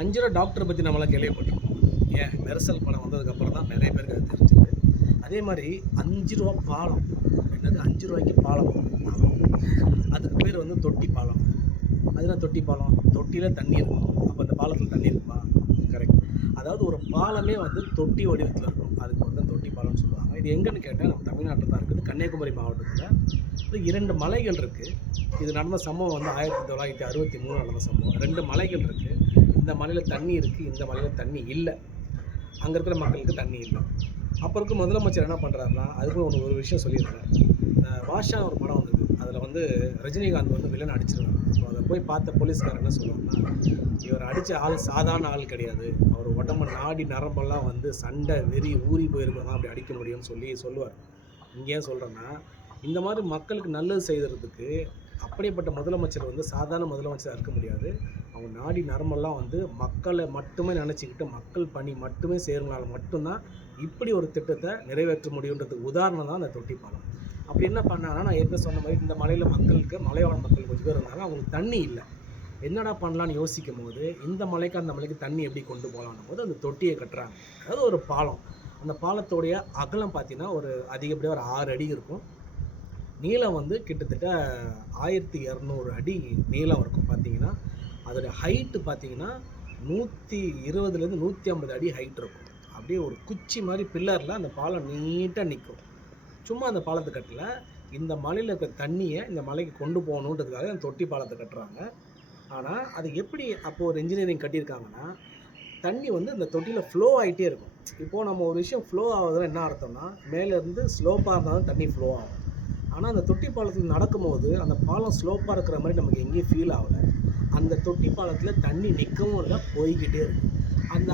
5 ரூபா டாக்டரை பற்றி நம்மளாம் கேள்விப்பட்டிருக்கோம். ஏன் மெர்சல் படம் வந்ததுக்கப்புறம் தான் நிறைய பேருக்கு அது தெரிஞ்சுது. அதே மாதிரி 5 ரூபா பாலம், என்னது 5 ரூபாய்க்கு பாலம், அதுக்கு பேர் வந்து தொட்டி பாலம். அதுனா தொட்டி பாலம், தொட்டியில் தண்ணி இருக்கும். அப்போ அந்த பாலத்தில் தண்ணி இருக்குமா? கரெக்ட். அதாவது ஒரு பாலமே வந்து தொட்டி வடிவத்தில் இருக்கும். அதுக்கு வந்து தொட்டி பாலம்னு சொல்லுவாங்க. இது எங்கன்னு கேட்டால் நம்ம தமிழ்நாட்டில் தான் இருக்குது. கன்னியாகுமரி மாவட்டத்தில் 2 மலைகள் இருக்குது. இது நடந்த சம்பவம் வந்து 1963 நடந்த சம்பவம். 2 மலைகள் இருக்குது. இந்த மலையில் தண்ணி இருக்குது, இந்த மலையில் தண்ணி இல்லை. அங்கே இருக்கிற மக்களுக்கு தண்ணி இல்லை. அப்போ இருக்க முதலமைச்சர் என்ன பண்ணுறாருன்னா, அதுக்கு ஒரு விஷயம் சொல்லியிருக்காரு. பாஷா ஒரு படம் வந்தது. அதில் வந்து ரஜினிகாந்த் வந்து வில்லன் அடிச்சிருக்காரு. இப்போ அதை போய் பார்த்த போலீஸ்காரர் என்ன சொல்லுவாங்கன்னா, இவர் அடித்த ஆள் சாதாரண ஆள் கிடையாது, அவர் உடம்பு நாடி நரம்பெல்லாம் வந்து சண்டை வெறி ஊறி போயிருக்கணும் அப்படி அடிக்க முடியும்னு சொல்லுவார். இங்கே ஏன் சொல்கிறேன்னா, இந்த மாதிரி மக்களுக்கு நல்லது செய்கிறதுக்கு அப்படிப்பட்ட முதலமைச்சர் வந்து சாதாரண முதலமைச்சராக இருக்க முடியாது. அவங்க நாடி நரம்பெல்லாம் வந்து மக்களை மட்டுமே நினச்சிக்கிட்டு மக்கள் பணி மட்டுமே செய்கிறனால மட்டும்தான் இப்படி ஒரு திட்டத்தை நிறைவேற்ற முடியுன்றதுக்கு உதாரணம் தான் அந்த தொட்டி பாலம். அப்படி என்ன பண்ணாங்கன்னா, நான் ஏற்கனவே சொன்ன மாதிரி இந்த மலையில் மக்களுக்கு, மலைவாழ் மக்கள் கொஞ்சம் பேர் இருந்தாங்க, அவங்களுக்கு தண்ணி இல்லை. என்னடா பண்ணலான்னு யோசிக்கும் போது இந்த மலைக்கு அந்த மலைக்கு தண்ணி எப்படி கொண்டு போகலான்னும் போது அந்த தொட்டியை கட்டுறாங்க. அதாவது ஒரு பாலம். அந்த பாலத்தோடைய அகலம் பார்த்தீங்கன்னா ஒரு அதிகப்படியாக ஒரு 6 அடி இருக்கும். நீளம் வந்து கிட்டத்தட்ட 1200 அடி நீளம் இருக்கும். பார்த்தீங்கன்னா அதோடைய ஹைட்டு பார்த்தீங்கன்னா 120லேருந்து 150 அடி ஹைட் இருக்கும். அப்படியே ஒரு குச்சி மாதிரி பில்லரில் அந்த பாலம் நீட்டாக நிற்கும். சும்மா அந்த பாலத்தை கட்டல, இந்த மலையில் இருக்கிற தண்ணியை இந்த மலைக்கு கொண்டு போகணுன்றதுக்காக அந்த தொட்டி பாலத்தை கட்டுறாங்க. ஆனால் அது எப்படி அப்போது ஒரு இன்ஜினியரிங் கட்டியிருக்காங்கன்னா, தண்ணி வந்து இந்த தொட்டியில் ஃப்ளோ ஆகிட்டே இருக்கும். இப்போது நம்ம ஒரு விஷயம் ஃப்ளோ ஆகுதுன்னா என்ன அர்த்தம்னா, மேலேருந்து ஸ்லோப்பாக இருந்தாலும் தண்ணி ஃப்ளோ ஆகும். ஆனால் அந்த தொட்டி பாலத்தில் நடக்கும்போது அந்த பாலம் ஸ்லோப்பாக இருக்கிற மாதிரி நமக்கு எங்கேயும் ஃபீல் ஆகலை. அந்த தொட்டி பாலத்தில் தண்ணி நிற்கவும் இல்லை, போய்கிட்டே இருக்குது. அந்த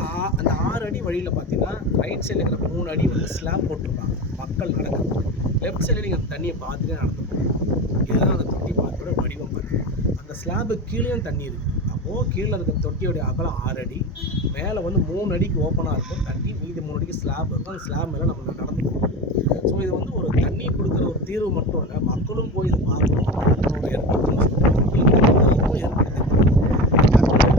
6 அடி வழியில் பார்த்தீங்கன்னா ரைட் சைடில் இருக்கிற 3 அடி வந்து ஸ்லாப் போட்டிருப்பாங்க, மக்கள் நடக்கிறது. லெஃப்ட் சைடில் நீங்கள் அந்த தண்ணியை பார்த்துட்டே நடந்து போகணும். இதுதான் அந்த தொட்டி பாலத்தோட வடிவம். பார்த்து அந்த ஸ்லாபு கீழேயும் தண்ணி இருக்குது. அப்போது கீழே இருக்கிற தொட்டியோடைய அகலம் 6 அடி, மேலே வந்து 3 அடிக்கு ஓப்பனாக இருக்கும் தண்ணி, மீதி 3 அடிக்கு ஸ்லாப் இருக்கும். அந்த ஸ்லாப் மேலே நம்ம நடந்து போகணும். ஸோ இது வந்து ஒரு தண்ணி கொடுக்குற ஒரு தீர்வு மட்டும் இல்லை, மக்களும் போய் இது பார்க்கணும், ஏற்படுத்தணும்னு சொல்லிட்டு மக்களுக்கு ஏற்படுத்தியிருக்காங்க.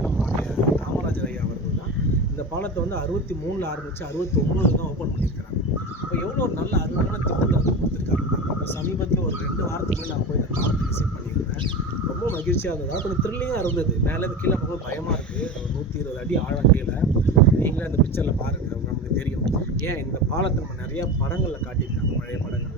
நம்மளுடைய காமராஜர் ஐயா அவர்கள் தான் இந்த பாலத்தை வந்து 63ல் ஆரம்பித்து 69 தான் ஓப்பன் பண்ணியிருக்கிறாங்க. இப்போ எவ்வளோ ஒரு நல்ல அருமையான திட்டத்தை வந்து கொடுத்துருக்காங்க. இப்போ சமீபத்தில் ஒரு 2 வாரத்துக்கு நான் போய் இந்த பாலத்தை விசிட் பண்ணியிருந்தேன். ரொம்ப மகிழ்ச்சியாக இருந்தது. கொஞ்சம் த்ரில்லிங்காக இருந்தது. மேலேருந்து கீழே போகும்போது பயமாக இருக்குது. ஒரு 120 அடி ஆழம் கீழே. நீங்களே அந்த பிக்சரில் பாருங்கள், நமக்கு தெரியும். ஏன் இந்த பாலத்தை நம்ம நிறையா படங்களில் காட்டியிருக்காங்க. பழைய படங்களில்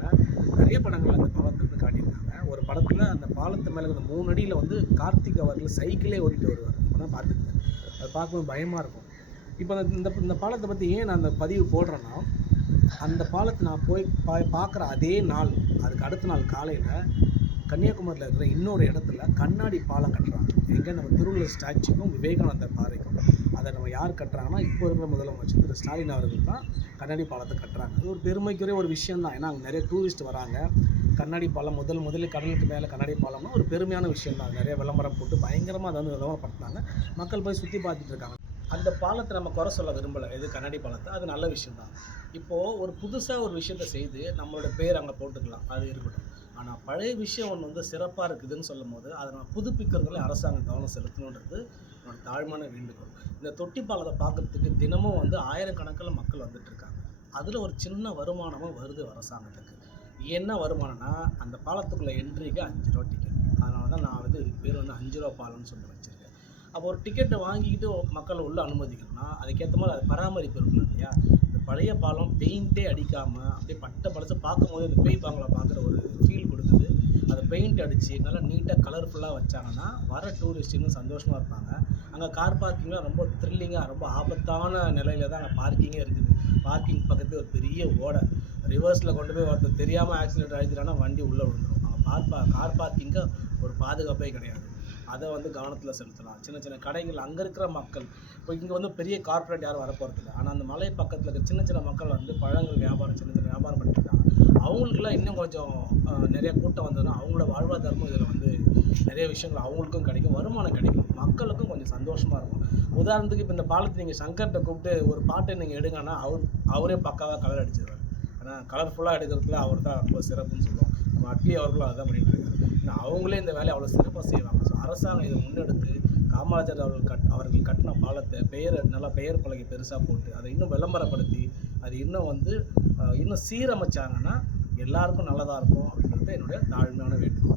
நிறைய படங்களில் அந்த பாலத்தை வந்து காட்டியிருக்காங்க. ஒரு படத்தில் அந்த பாலத்து மேலே அந்த 3 அடியில் வந்து கார்த்திக் அவர்கள் சைக்கிளே ஓட்டிகிட்டு வருவார். இப்போ தான் பார்த்துருக்கேன். அது பார்க்கும்போது பயமாக இருக்கும். இப்போ இந்த பாலத்தை பற்றி ஏன் நான் அந்த பதிவு போடுறேன்னா, அந்த பாலத்தை நான் போய் பார்க்குற அதே நாள், அதுக்கு அடுத்த நாள் காலையில் கன்னியாகுமரியில் இருக்கிற இன்னொரு இடத்துல கண்ணாடி பாலம் கட்டுறாங்க. எங்கே நம்ம திருவள்ளுவர் ஸ்டாச்சுக்கும் விவேகானந்தர் பாறைக்கும். அதை நம்ம யார் கட்டுறாங்கன்னா, இப்போ இருக்கிற முதலமைச்சர் திரு ஸ்டாலின் அவர்கள் தான் கண்ணாடி பாலத்தை கட்டுறாங்க. அது ஒரு பெருமைக்குரிய ஒரு விஷயம் தான். ஏன்னா அங்கே நிறைய டூரிஸ்ட் வராங்க. கண்ணாடி பாலம் முதலில் கடலுக்கு மேலே கண்ணாடி பாலம்னா ஒரு பெருமையான விஷயம் தான். நிறைய விளம்பரம் போட்டு பயங்கரமாக அதை வந்து விளம்பரப்படுத்துனாங்க. மக்கள் போய் சுற்றி பார்த்துட்டு இருக்காங்க. அந்த பாலத்தை நம்ம குறை சொல்ல விரும்பலை, இது கண்ணாடி பாலத்தை, அது நல்ல விஷயந்தான். இப்போது ஒரு புதுசாக ஒரு விஷயத்தை செய்து நம்மளோட பேர் அங்கே போட்டுக்கலாம், அது இருக்கட்டும். ஆனால் பழைய விஷயம் ஒன்று வந்து சிறப்பாக இருக்குதுன்னு சொல்லும் போது அதை நம்ம புதுப்பிக்கிறதுல அரசாங்கம் கவனம் செலுத்தணுன்றது என்னோட தாழ்மான வேண்டுகோள். இந்த தொட்டி பாலத்தை பார்க்குறதுக்கு தினமும் வந்து ஆயிரக்கணக்கில் மக்கள் வந்துட்டுருக்காங்க. அதில் ஒரு சின்ன வருமானமும் வருது அரசாங்கத்துக்கு. என்ன வருமானம்னா, அந்த பாலத்துக்குள்ளே என்ட்ரிக்கு 5 ரூபா டிக்கெட். அதனால தான் நான் வந்து இதுக்கு பேர் வந்து 5 ரூபா பாலம்னு சொல்லி வச்சுருக்கேன். அப்போ ஒரு டிக்கெட்டை வாங்கிக்கிட்டு மக்களை உள்ளே அனுமதிக்கணும்னா அதுக்கேற்ற மாதிரி அது பராமரிப்பு இருக்கணும் இல்லையா? இந்த பழைய பாலம் பெயிண்ட்டே அடிக்காமல் அப்படியே பட்டை பழசு பார்க்கும்போது இந்த பேய் பாங்களை பார்க்குற ஒரு ஃபீல் கொடுக்குது. அதை பெயிண்ட் அடித்து நல்லா நீட்டாக கலர்ஃபுல்லாக வச்சாங்கன்னா வர டூரிஸ்ட்டுன்னு சந்தோஷமாக இருப்பாங்க. அங்கே கார் பார்க்கிங்லாம் ரொம்ப த்ரில்லிங்காக, ரொம்ப ஆபத்தான நிலையில் தான் அங்கே பார்க்கிங்கே இருக்குது. பார்க்கிங் பக்கத்தில் ஒரு பெரிய ஓடை, ரிவர்ஸில் கொண்டு போய் ஒருத்தர் தெரியாமல் ஆக்சிடென்ட் அடிச்சிட்டாங்கன்னா வண்டி உள்ளே விழுந்துடும். அங்கே கார் பார்க்கிங்கு ஒரு பாதுகாப்பே கிடையாது. அதை வந்து கவனத்தில் செலுத்தலாம். சின்ன சின்ன கடைகள், அங்கே இருக்கிற மக்கள், இப்போ இங்கே வந்து பெரிய கார்ப்பரேட் யாரும் வரப்போகிறதில்ல. ஆனால் அந்த மலை பக்கத்தில் இருக்கிற சின்ன சின்ன மக்கள் வந்து பழங்கள் வியாபாரம், சின்ன சின்ன வியாபாரம் பண்ணிட்டுருக்காங்க. அவங்களுக்குலாம் இன்னும் கொஞ்சம் நிறைய கூட்டம் வந்ததுன்னா அவங்களோட வாழ்வாதாரமும் இதில் வந்து நிறைய விஷயங்கள் அவங்களுக்கும் கிடைக்கும், வருமானம் கிடைக்கும், மக்களுக்கும் கொஞ்சம் சந்தோஷமாக இருக்கும். உதாரணத்துக்கு இப்போ இந்த பாலத்தை நீங்கள் சங்கர்கிட்ட கூப்பிட்டு ஒரு பாட்டை நீங்கள் எடுங்கன்னா அவரே பக்காவாக கலர் அடிச்சிடுவார். ஆனால் கலர்ஃபுல்லாக எடுக்கிறதுல அவர் தான் ரொம்ப சிறப்புன்னு சொல்லுவோம். நம்ம அட்லி அவர்களும் அதுதான் பண்ணிகிட்டு இருக்காரு. ஏன்னா அவங்களே இந்த வேலையை அவ்வளோ சிறப்பாக செய்வாங்க. ஸோ அரசாங்கம் இதை முன்னெடுத்து காமராஜர் அவர்கள் கட்டின பாலத்தை பெயரை நல்லா பெயர் பலகை பெருசாக போட்டு அதை இன்னும் விளம்பரப்படுத்தி அது இன்னும் வந்து இன்னும் சீரமைச்சாங்கன்னா எல்லாருக்கும் நல்லதாக இருக்கும் அப்படின்றது என்னுடைய தாழ்மையான வேண்டுகோள்.